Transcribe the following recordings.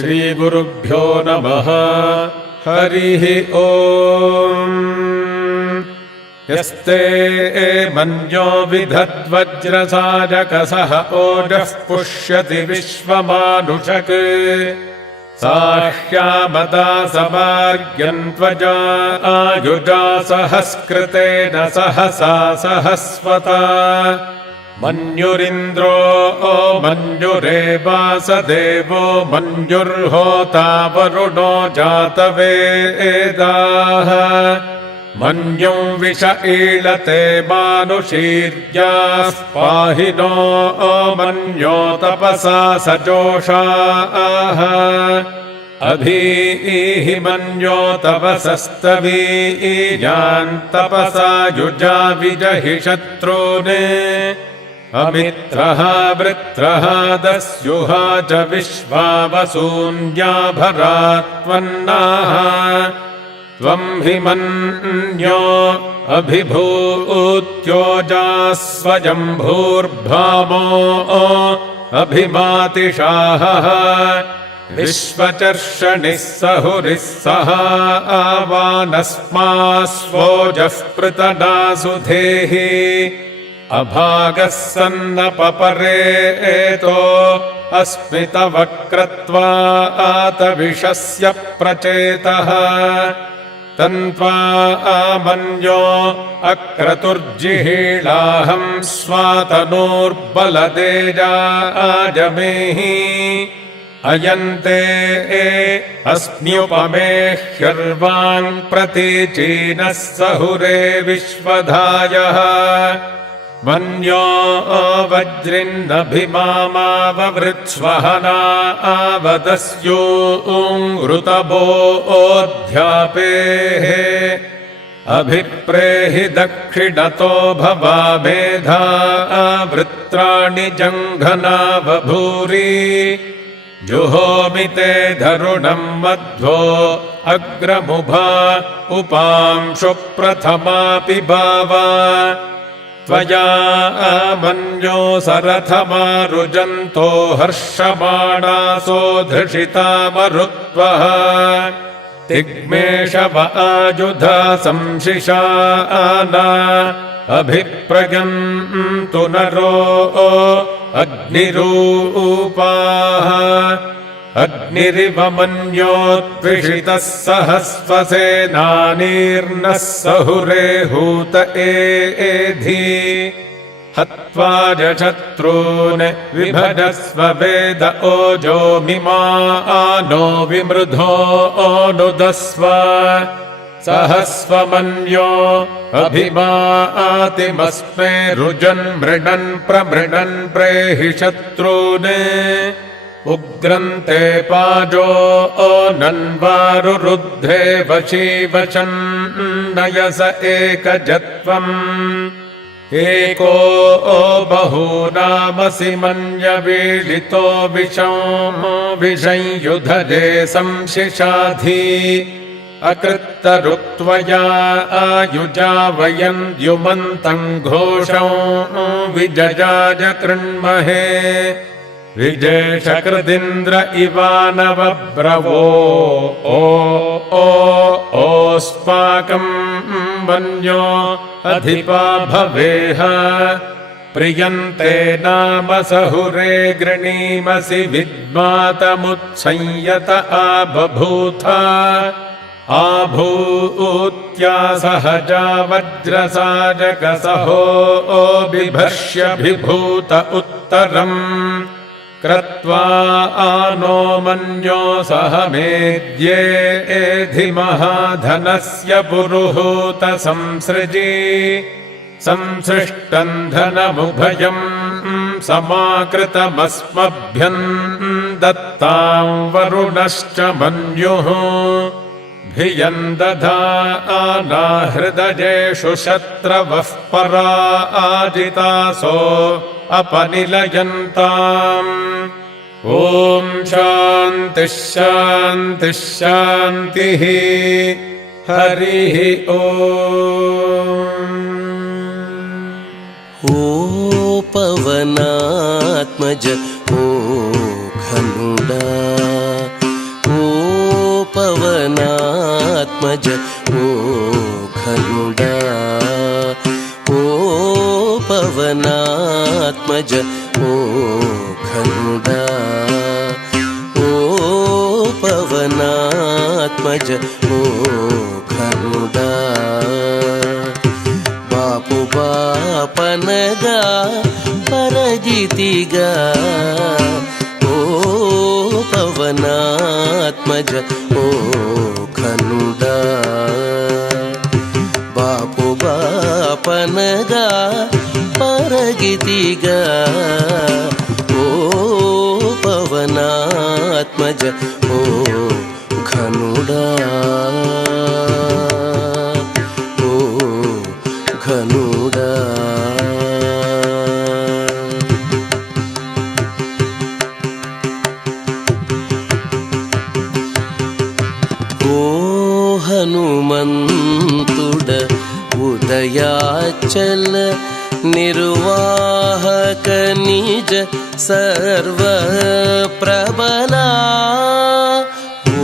श्रीगुरुभ्यो नमः। हरिः ओम्। यस्ते मन्यो विधद्वज्रसाजकसः ओजः पुष्यति विश्वमानुषक् साह्यामदा समार्यन्त्वजा आयुजा सहस्कृतेन सहसा सहस्वता मन्युरिन्द्रो मन्युरेवासदेवो मन्युर्होता वरुणो जातवेदाः मन्युं विष ईळते मानुषीर्याः पाहि नो मन्यो तपसा सजोषाः अभीहि मन्यो तपसस्तवीयान् तपसा युजा विजहि शत्रून् अमित्रः वृत्रः दस्युहा च विश्वावसून्याभरात्वन्नाः त्वं हि मन्यो अभिभूत्योजा स्वयम्भूर्भामो अभिमातिशाहः विश्वचर्षणिः सहुरिः सह आवानस्मास्वोजः पृतनासुधेहि अभागः सन्नपपरेतो अस्मितवक्रत्वात् विषस्य प्रचेतः तन्त्वा मन्यो अक्रतुर्जिहीळाहं स्वातनूर्बलतेजाजमेहि अयन्ते अस्म्युपमेह्यर्वाङ् प्रतीचीनः सहुरे विश्वधायः मन्यो वज्रिन्नभिमामाववृत्स्वहना आवदस्योऽङ्घृतभोऽध्यापेः अभिप्रेहि दक्षिणतो भवामेधा वृत्राणि जङ्घना बभूरि जुहोमि ते धरुणं मध्वो अग्रमुभा उपांशु प्रथमापि भावा त्वया मन्यो सरथमारुजन्तो हर्षमाणासो धृषिता मरुत्वः तिग्मेषव आयुधा संशिशाना अभिप्रयन्तु नरो अग्निरूपाः अग्निरिव मन्योद्विषितः सहस्वसेनानीर्नः सहुरे हूत एधि हत्वा शत्रून् विभजस्व वेद ओजो मिमानो विमृधो नुदस्व सहस्वमन्यो अभिमातिमस्मे रुजन् मृडन् प्रमृडन् प्रेहि शत्रून् उग्रन्ते पाजो नन्वारुरुद्धे वशीवशन्नयस एकजत्वम् एको बहूनामसि मन्यवीळितो विषंयुधजे संशिशाधि अकृत्तरुत्वया आयुजा वयं द्युमन्तं घोषं विजयाज कृण्महे विजेशकृदिन्द्र इवानवब्रवो ओस्माकं मन्यो अधिपा भवेह प्रियन्ते नाम सहुरे गृणीमसि विद्मातमुत्संयत आबभूथ आभूत्या सहजा वज्रसाजकसहो बिभर्ष्य विभूत उत्तरम् क्रत्वा नो मन्यो सहमेद्ये एधि महाधनस्य पुरुहूत संसृजी संसृष्टम् धनमुभयम् समाकृतमस्मभ्यम् दत्तां वरुणश्च मन्युः भियम् दधाना हृदयेषु शत्रवः पराजितासो अपनिलयन्ताम् ॐ शान्तिः शान्तिः शान्तिः हरिः ॐ పవనాత్మజ ఓ ఘనుడా, ఓ పవనాత్మజ ఓ ఘనుడా, ఓ పవనాత్మజ ఓ ఘనుడా, ఓ పవనాత్మజ ఓ ఘనుడా. బాపు బాపనగా పరగితిగా ఓ పవనాత్మజ ఓ ఘనుడా. బాపు బాపనగా పరగితిగా ఓ పవనాత్మజ ఓ ఘనుడా, ఓ ఘనుడా. ఓ హనుమంతుడ ఉదయాచల నిర్వాహక నిజ సర్వ ప్రబలా.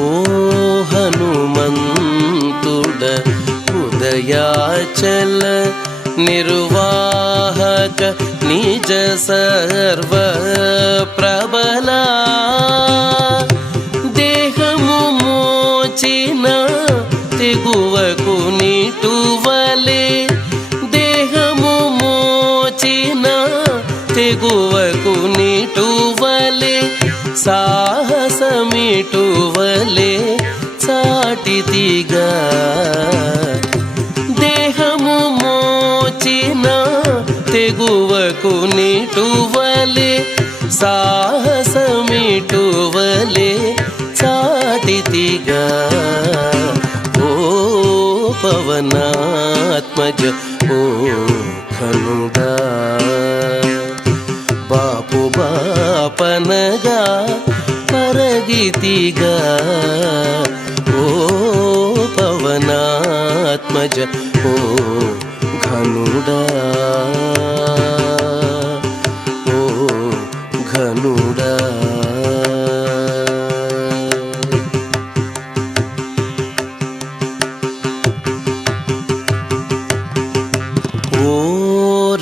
ఓ హనుమంతుడ ఉదయాచల నిర్వాహక నిజ సర్వ ప్రబలా. దేహము మోచిన తెగువకు నిటువలే, దేహము మోచిన తెగువకు నిటువలే, సాహసమిటువలే చాటితిగా. దేహము మోచిన తెగువకు నిటువలే, సాహసమిటువలే చాటితిగా. ఓ పవనాత్మజ ఓ ఘనుడా. బాపు బాపనగా పరగితిగా ఓ పవనాత్మజ ఓ ఘనుడా, ఓ ఘనుడా. ఓ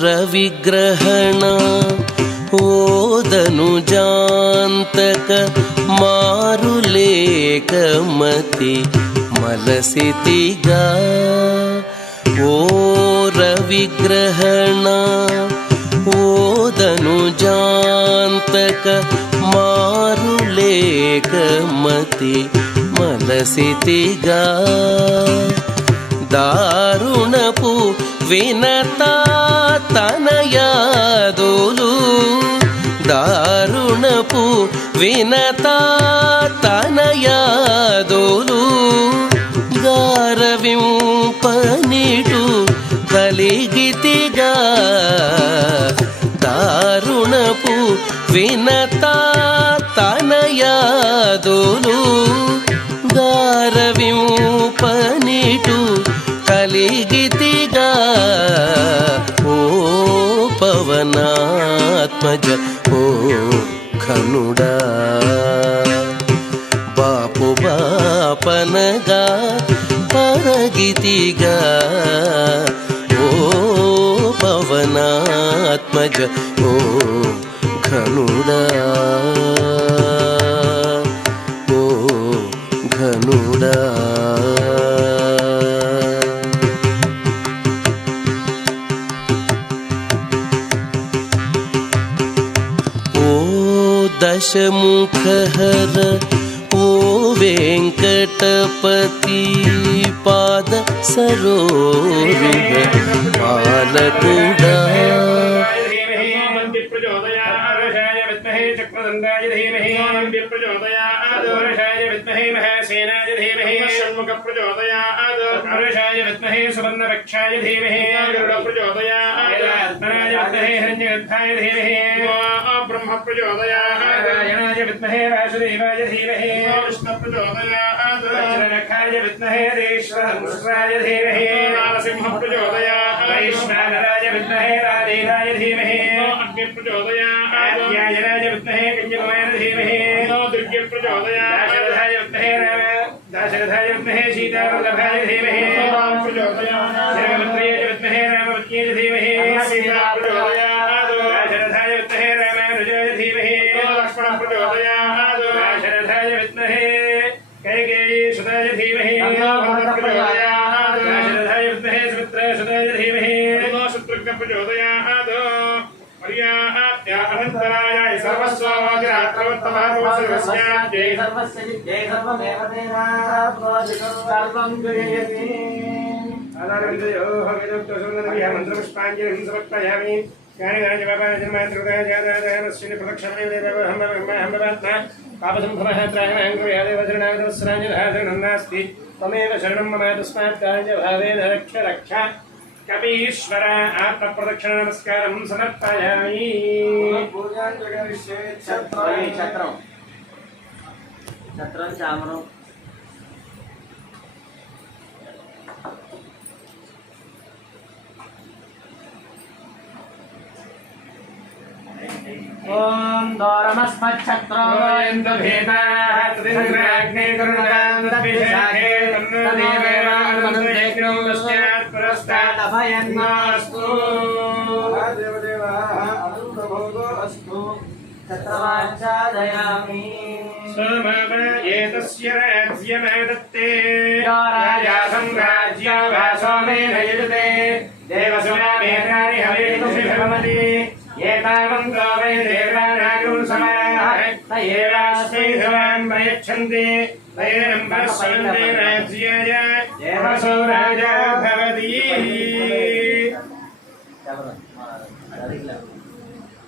రవిగ్రహణ ఓదనుజాంతక మారులేకమతి మలసితిగా. ఓ రవిగ్రహణ ఓదనుజాంతక మారులేకమతి మలసితిగా. దారుణపు వినతా తనయాదులు, దారుణపు వినతా తనయాదులు, గారవింపనిటు కలిగితిగా. దారుణపు వినతా తనయాదులు, గారవింపనిటు కలిగితిగా. ఓ పవనాత్మజ ఓ ఘనుడా. బాపు బాపనగా పరగితిగా ఓ పవనాత్మజ ఓ ఘనుడా, ఓ ఘనుడా. దశముఖహర ఓ వెంకటపతి పాద సరోరుహ పాలకుడా. ब्रह्म प्रचोदयात् नारायणाय विद्महे वासुदेवाय धीमहि कृष्ण प्रचोदयात् वज्रनखाय विद्महे देश्वराय धीमहि नारसिंह प्रचोदयात् वैश्वानराय विद्महे राधेयाय धीमहि लक्ष्मी प्रचोदयात् आद्यायनाय विद्महे कन्याकुमारी धीमहि दुर्गे प्रचोदयात् दाशरथाय विद्महे दाशरथाय विद्महे सीतावल्लभाय धीमहि राम प्रचोदयात् जगन्नाथाय विद्महे रामवत्यै धीमहि सीता प्रचोदयात् दाशरथाय विद्महे रामानुजाय धीमहि लक्ष्मण प्रचोदयात् दाशरथाय विद्महे कैकेयी सुताय धीमहि भरत प्रचोदयात् दाशरथाय विद्महे सुमित्रा सुताय धीमहि शत्रुघ्न प्रचोदयात् पर्याप्त्यानन्तराय सर्वस्वादिरात्रवत्तमः सर्वस्याद्यै सर्वस्य जय सर्वमेव सर्वं जयति आधारविदयो भगवतोक्तसुन्दरमिह मन्त्रपुष्पाञ्जलिं समर्पयामि ज्ञानि जपापाय जन्मान्तृताय जातादयनस्मिन् प्रदक्षिणमेवेदवहम्बवात्मा पापसम्भवः त्रागणाङ्कुर्यादेवशरणागतवत्सराञ्जलहासरणं नास्ति त्वमेव शरणं मम तस्मात् कार्यभावेन रक्ष रक्ष कपीश्वर आत्मप्रदक्षिण नमस्कारं समर्पयामि पूजां जगरिष्ये छत्रं चामरं ॐ दोरमस्मच्छत्रोयन्तभेदाः तदिन्द्राग्ने करुणकान्तभिषाखे तन्नदेवेवानुमदन्तेऽग्नौ तस्मात् पुरस्तादभयन्नास्तु देवदेवाः अनन्तभोगो अस्तु छत्रवाञ्छादयामि एतस्य राज्यमदत्ते राजा सम्राज्याभासोमेन युजते देवसुरामेधानि हवेतुभिर्भवति एतावन्तो वै देवानागुं समाः न एवास्मै धवान् प्रयच्छन्ति तैनं पश्यन्ते राज्याय देवसो राजा भवति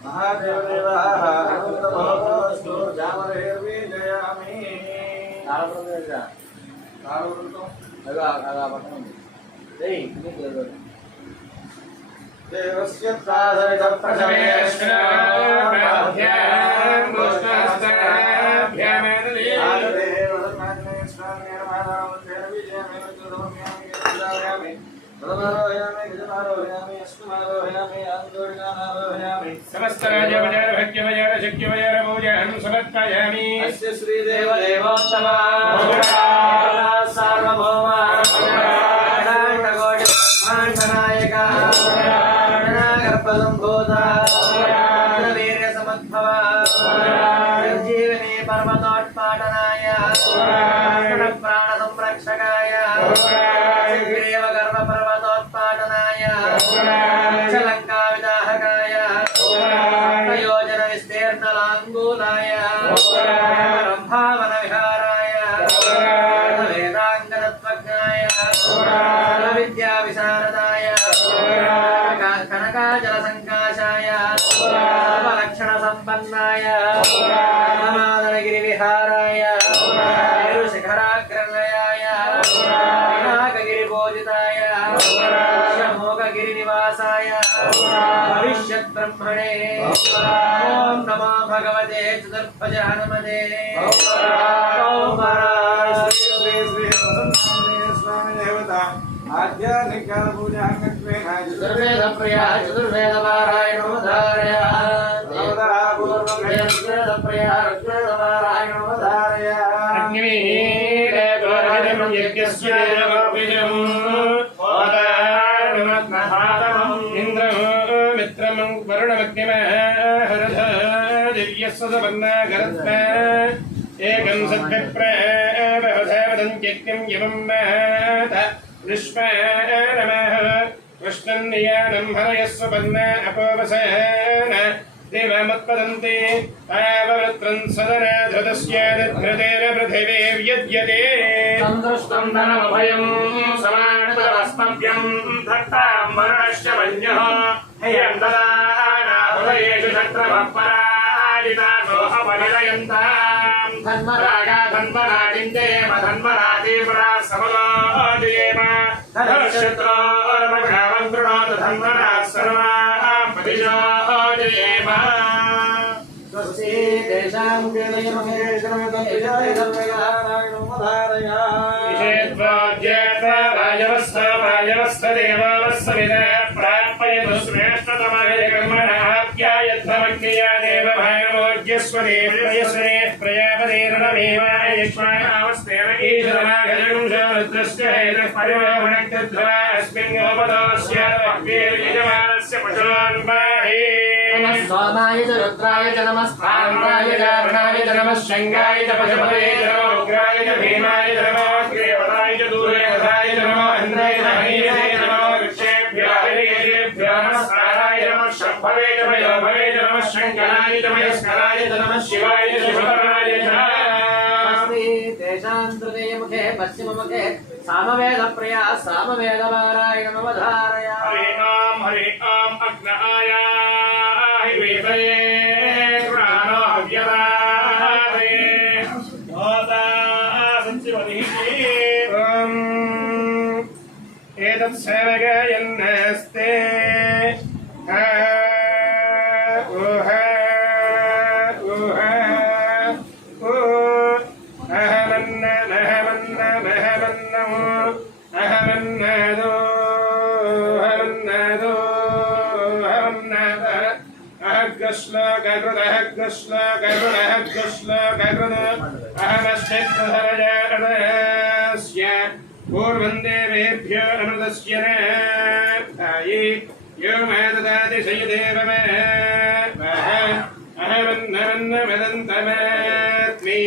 महादेवदेवाः अनन्तभोगोऽस्तु जामरहेर्वीजयामि देवस्य समस्त राजवजार भक्त्यवजार शक्यवजार पूजां समर्पयामि अस्य श्रीदेवदेवोत्तमा सार्वभौमा नायका गर्भसम्भूता वीर्यसमुद्भवा जीवने पर्वतोत्पाटनाय प्राणसंरक्षकाय ग्रीव गर्भपर्वतोत्पाटनाय लङ्काविदाहकाय योजन विस्तीर्णलाङ्गूलाय ब्रह्मावनविहाराय वेदाङ्गतत्त्वज्ञाय विद्याविशारदाय कनकाजलसङ्काशाय सर्वलक्षणसम्पन्नाय मादनगिरिविहाराय शिखराग्रलयाय नागगिरिपूजिताय शमोकगिरिनिवासाय भविष्यद्ब्रह्मणे ॐ नमो भगवते चतुर्भुज हनुमते चतुर्वेदप्रिया चतुर्वेदपारायणोद्धारय वेदप्रिया ऋग्वेदपारायणोद्धारय अग्निमीडेवरजं यज्ञस्य देवोऽपिजम् ओदानुमत्महातमम् इन्द्रं मित्रं वरुणमग्निमहरथ दिव्यस्वसपन्नागरत्मा एकं सद्विप्रवहसावदन्त्यज्ञं यमं महत विश्वा नमः कृष्णं नियानं हरयस्वपन्न अपोवसन देवमुत्पदन्ते ताववृत्रं सदना धृतस्यादधृतेन पृथिवी व्यज्यते सन्दृष्टं धनमभयं समानतमस्तभ्यं धत्ताम्बरश्च मन्यः हयं ददानाहुदयेषु शत्रमपराजितासो अपनिलयन्ताम् धन्मरागा धन्मराजिन्देम धन्मराजीपुरा समलोजयेम धनुष्यत्रोर्मघावं कृणोतु धन्मराः सर्वां प्रतिशोजयेम स्वस्ति तेषां प्राप्यतु श्रेष्ठतमः कर्मणाप्यायथ बृहस्पति प्रयस्वने प्रजापतिर्नमेवायक्ष्मावस्तेन ईश्वरागजगं रुद्रस्य हेतः परिवाहणक्तध्वा अस्मिन् गोपदस्य भक्तिर्यजमानस्य पशून् पाहि नमः सोमाय च रुद्राय च नमः स्थाम्राय च अर्णाय च नमः शङ्गाय च पशुपतये च नमः उग्राय च भीमाय च नमः अग्रेवताय च दूरेवताय च नमः इन्द्राय च हनीयते च नमः वृक्षेभ्यः हरिकेशेभ्यः नमः साराय च नमः शम्भवे च भयोभवे च नमः शङ्कराय च मयस्कराय च नमः शिवाय च शिवतराय च तेषां तृतीयमुखे पश्चिममुखे सामवेदप्रिया सामवेदपारायणमवधारय हरे आम् अग्नाय वेदये प्राणो हव्यदारे भवता सञ्चिवतिः एतत् सेवकयन्नस्ते पूर्वं देवेभ्यो अमृतस्य नार्थायै यो मा ददाति स यदेव अहमन्नमन्नमदन्तमात्मि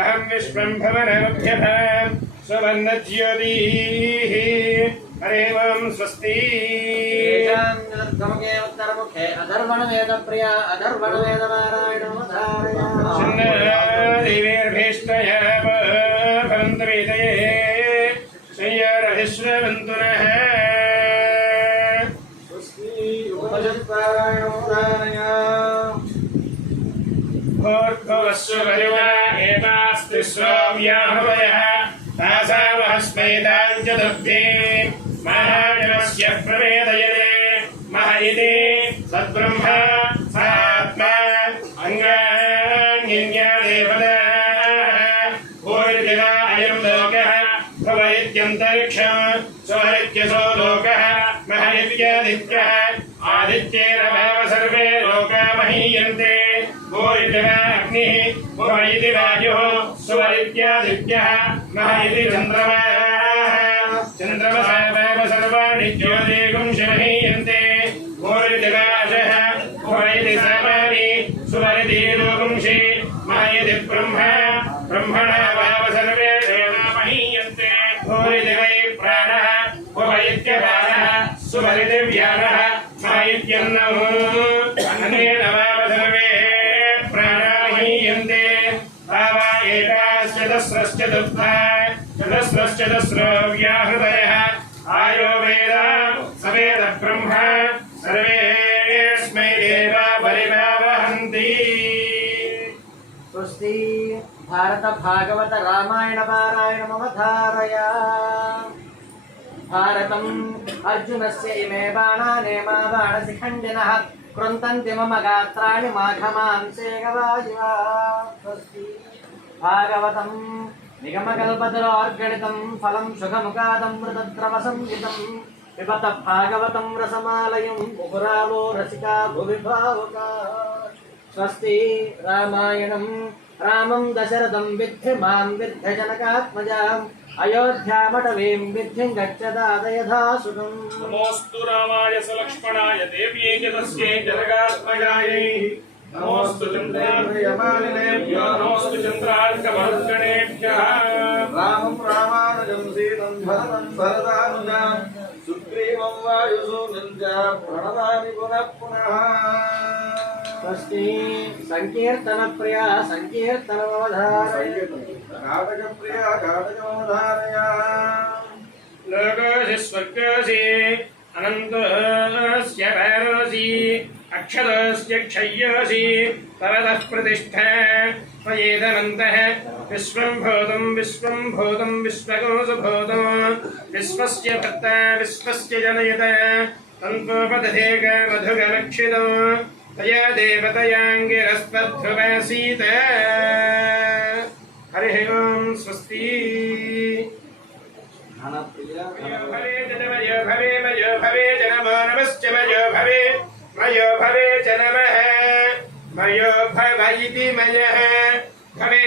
अहं विश्वं भवनमभ्यभाम् सुवर्णज्योतिः हरे ओं स्वस्ति तेषां उत्तरमुखे अधर्वणवेदप्रिया अधर्वणवेदपारायणमवधारय देवेर्भीष्टया भवन्तवेदये श्रेयरहिश्रवन्तु नः भोर्भुवस्व परिवा एतास्ति स्वाव्याहवयः तासावहस्मैतां च दग्धे महाजनस्य प्रवेदयते मह इति सद्ब्रह्म सात्मा अङ्गान्यन्यादेवताः भूरिदिवा अयं लोकः भव इत्यन्तरिक्षं स्वहरित्यसो लोकः मह इत्यादित्यः आदित्येन भाव सर्वे लोका महीयन्ते भूरिदिवा अग्निः भव इति वायुः स्वहरित्यादित्यः मह इति चन्द्रमाः चन्द्रमसा भाव सर्वाणि ज्योतिगुंषि महीयन्ते भूरिदिवाशः भव इति सामानि स्वहरिति लोगुंषि मह इति ब्रह्म ब्रह्मणा भाव सर्वे देवा महीयन्ते भूरिदिवै प्राणः भव इत्यपानः सुभरिति व्यानः मह इत्यन्नः अन्नेन भाव सर्वे प्राणा महीयन्ते भावा एकाश्चतस्रश्च दुःखा चतस्रश्चतस्रो व्याहृदयः आयो वेद स वेद ब्रह्म सर्वेऽस्मै देवा परिभावहन्ति स्वस्ति भारत भागवत रामायण पारायणमवधारय भारतम् अर्जुनस्य इमे बाणानेमा बाणशिखण्डिनः कृन्तन्ति मम गात्राणि माघमांसे गवायुवा स्वस्ति भागवतम् निगमकल्पतरोर्गणितं फलं सुखमुखादमृतद्रवसंयुतं पिबत भागवतं रसमालयं मुहुरालो रसिका भुवि भावुकाः स्वस्ति रामायणं रामं दशरथं विद्धि मां विद्ध्य जनकात्मजाम् अयोध्यामटवीं विद्धिं गच्छदादयधा सुखम् नमोऽस्तु रामाय सलक्ष्मणाय देव्यै च तस्यै जनकात्मजायै नमोऽस्तु चन्द्रार्कमालिनेभ्यो नमोऽस्तु चन्द्रार्कमरुद्गणेभ्यः रामं रामानुजं सीतं भरतं भरतानुजां सुग्रीवं वायुसूनं च प्रणमामि पुनः पुनः स्वस्ति संकीर्तनप्रिया संकीर्तनमवधारय घाटकप्रिया घाटकमवधारय लोकोऽसि स्वर्गोऽसि अनन्तोऽस्य पारोऽसि अक्षरोऽस्य क्षय्योऽसि तवतः प्रतिष्ठा त्वयेदमन्तः विश्वं भूतं विश्वकोशभूतं विश्वस्य भर्ता विश्वस्य जनयिता तन्तोपदधेक मधुगलक्षितो तया देवतयाङ्गिरस्पध्रुवासीत हरिः ओं स्वस्ति भवे जनमयो भवे मयो भवे जनमो नमश्च मयो भवे च नमः मयो भव इति मयः कवे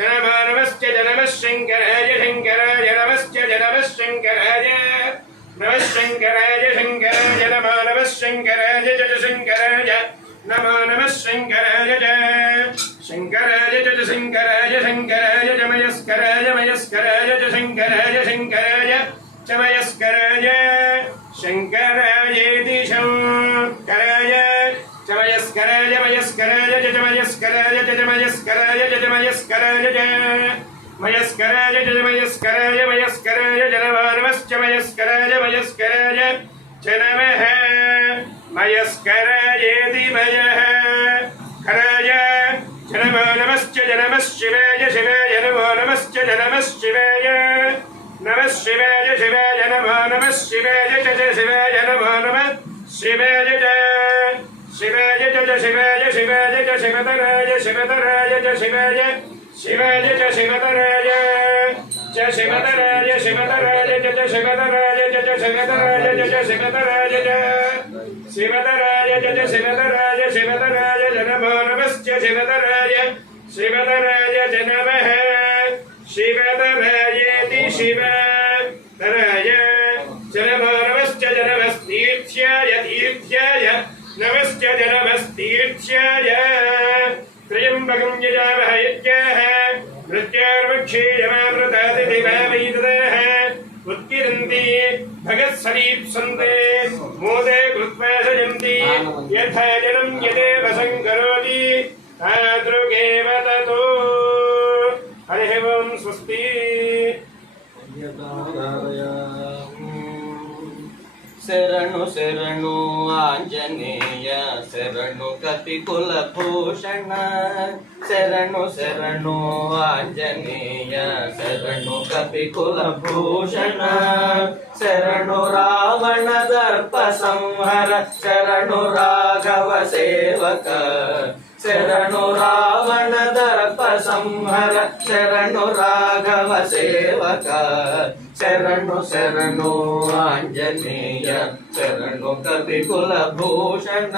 नमो नमश्च नमः शङ्कराय शङ्कराय नमश्च नमः शङ्कराय नमः शङ्कराय शङ्कराय नमो नमः शङ्कराय च शङ्कराय नमो नमः शङ्कराय च शङ्कराय च शङ्कराय शङ्कराय च मयस्कराय मयस्कराय च शङ्कराय शङ्कराय च मयस्कराय शङ्करायेति शङ्कराय च मयस्कराय मयस्कराय च मयस्कराय च मयस्कराय च मयस्कराय च मयस्कराय च मयस्कराय मयस्कराय च नमो नमश्च मयस्कराय मयस्कराय च नमः मयस्करायेति मयः कराय च नमो नमश्च नमः शिवाय शिवाय नमो नमश्च नमः शिवाय नमः शिवाय शिवाय नमो नमः शिवाय च शिवाय नमो नमः शिवाय च शिवाय च शिवाय शिवाय च शिवतराय शिवतराय च शिवाय शिवाय च शिवतराय च शिवतराय शिवतराय च शिवतराय च शिवतराय च शिवतराय च शिवतराय च शिवतराय शिवतराय च नमो नमश्च शिवतराय शिवतराय च नमः शिवतरायेति शिवतराय च नमो नमश्च नमस्तीर्थ्याय तीर्थ्याय नमश्च नमस्तीर्थ्याय त्र्यम्बकं यजामहे यज्ञः मृत्युर्मुक्षीयमामृतादिदेवावैदः उत्किरन्ति भगत्सरीप्सन्ते मोदे कृत्वा सजन्ति यथा जलं यदेव सङ्करोति तादृगेव ततो हरिः ओं स्वस्ति శరణు శరణు ఆంజనేయ శరణు కపికుల భూషణ శరణు శరణు ఆంజనేయ శరణు కపికుల భూషణ శరణు రావణ దర్ప సంహర శరణు రాఘవ సేవక శరణు రావణ దర్ప సంహర శరణు రాఘవ సేవక శరణు శరణు ఆంజనేయ శరణు కపికుల భూషణ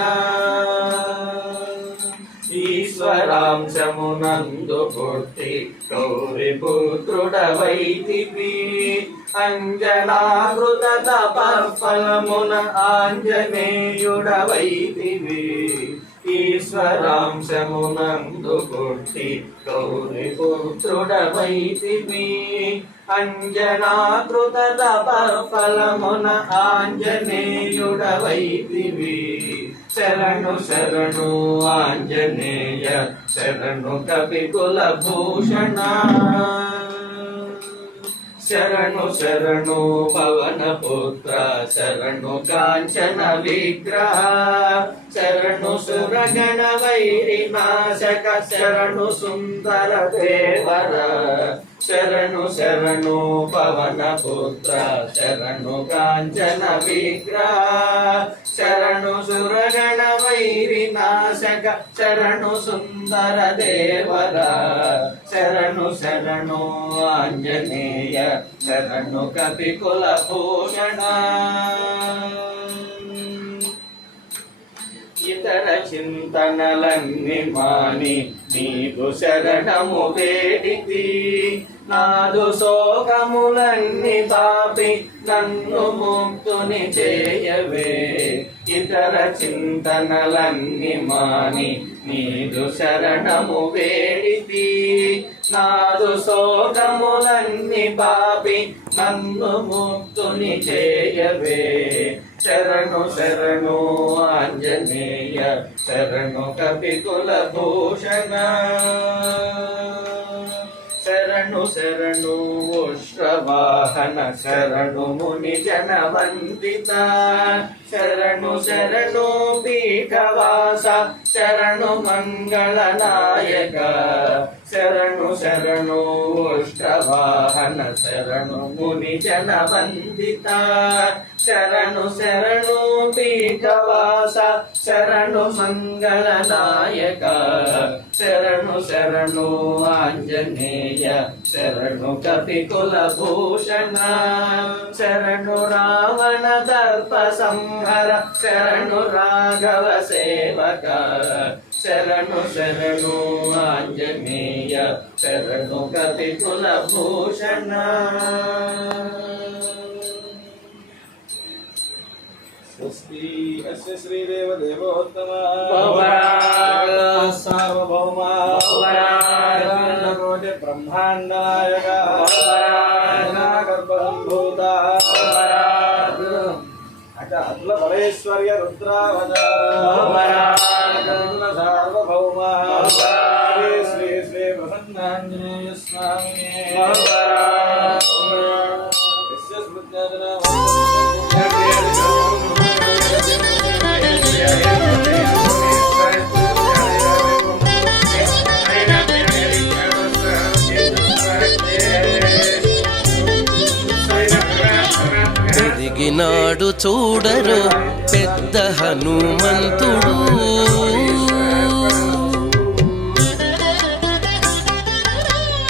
ఈశ్వరాంశమునందు పుట్టి గౌరి పుత్రుడవైతివి అంజనాగృత తపఫలమున ఆంజనేయుడవైతివి ఈశ్వరాంశమునందు పుట్టి గౌరి పుత్రుడవైతివి అంజనాకృత తపఫలమున ఆంజనేయుడవైతివి శరణు శరణు ఆంజనేయ శరణు కపికుల భూషణ శరణు శరణు పవన పుత్ర శరణు కాంచన విగ్రహ శరణు సురగణ వైరి నాశక శరణు సుందర దేవర శరణు శరణు పవన పుత్ర శరణు కాంచన విగ్రహ శరణు సురగణ వైరి నాశక శరణు సుందర దేవర శరణు శరణు ఆంజనేయ శరణు కపికుల భూషణ ఇతర చింతనలన్నీ మాని నీకు శరణము వేడితి నాదు శోకములన్నీ పాపి నన్ను ముక్తుని చేయవే ఇతర చింతనలన్నీ మాని నీదు శరణము వేడితి నాదు శోకములన్నీ పాపి నన్ను ముక్తుని చేయవే శరణు శరణు ఆంజనేయ శరణు కపికుల భూషణ శరణు శరణు ఉష్ట్రవాహన శరణు ముని జన వందిత శరణు శరణు పీఠవాస శరణు మంగళ నాయక శరణు శరణు ఉష్ట్రవాహన శరణు ముని జన వందిత శరణు శరణు పీఠవాస శరణు మంగళ నాయక శరణు శరణు ఆంజనేయ శరణు కపికుల భూషణ శరణు రావణ దర్ప సంహర శరణు రాఘవ సేవక శరణు శరణు ఆంజనేయ శరణు కపికుల భూషణ స్వస్తి అస్య శ్రీదేవ దేవోత్తమ భవరాజ్ సార్వభౌమ భవరాజ్ కోటి బ్రహ్మాండ నాయక భవరాజ్ గర్భసంభూత అఖిల బలేశ్వర్య రుద్రావతార సార్వభౌమ శ్రీ శ్రీ శ్రీ ప్రసన్నాంజనేయ స్వామి పెరిగినాడు చూడరు పెద్ద హనుమంతుడు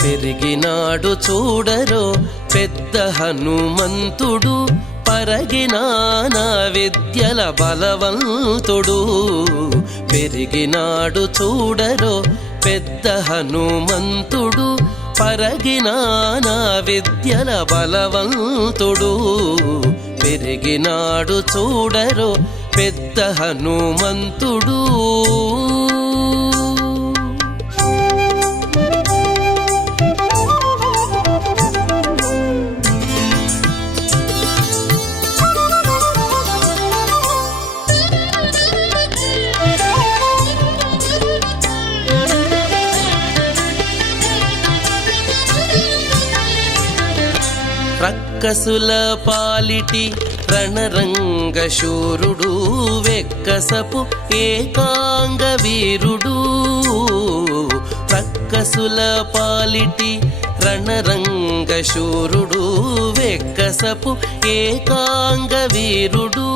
పెరిగినాడు చూడరు పెద్ద హనుమంతుడు పరగినాన విద్యల బలవంతుడు పెరిగినాడు చూడరు పెద్ద హనుమంతుడు పరగినాన విద్యల బలవంతుడు పెరిగినాడు చూడరు పెద్ద హనుమంతుడు రక్కసుల పాలిటి రణరంగ శూరుడు వెక్కసపు ఏకాంగ వీరుడు రక్కసుల పాలిటి రణరంగ శూరుడు వెక్కసపు ఏకాంగ వీరుడు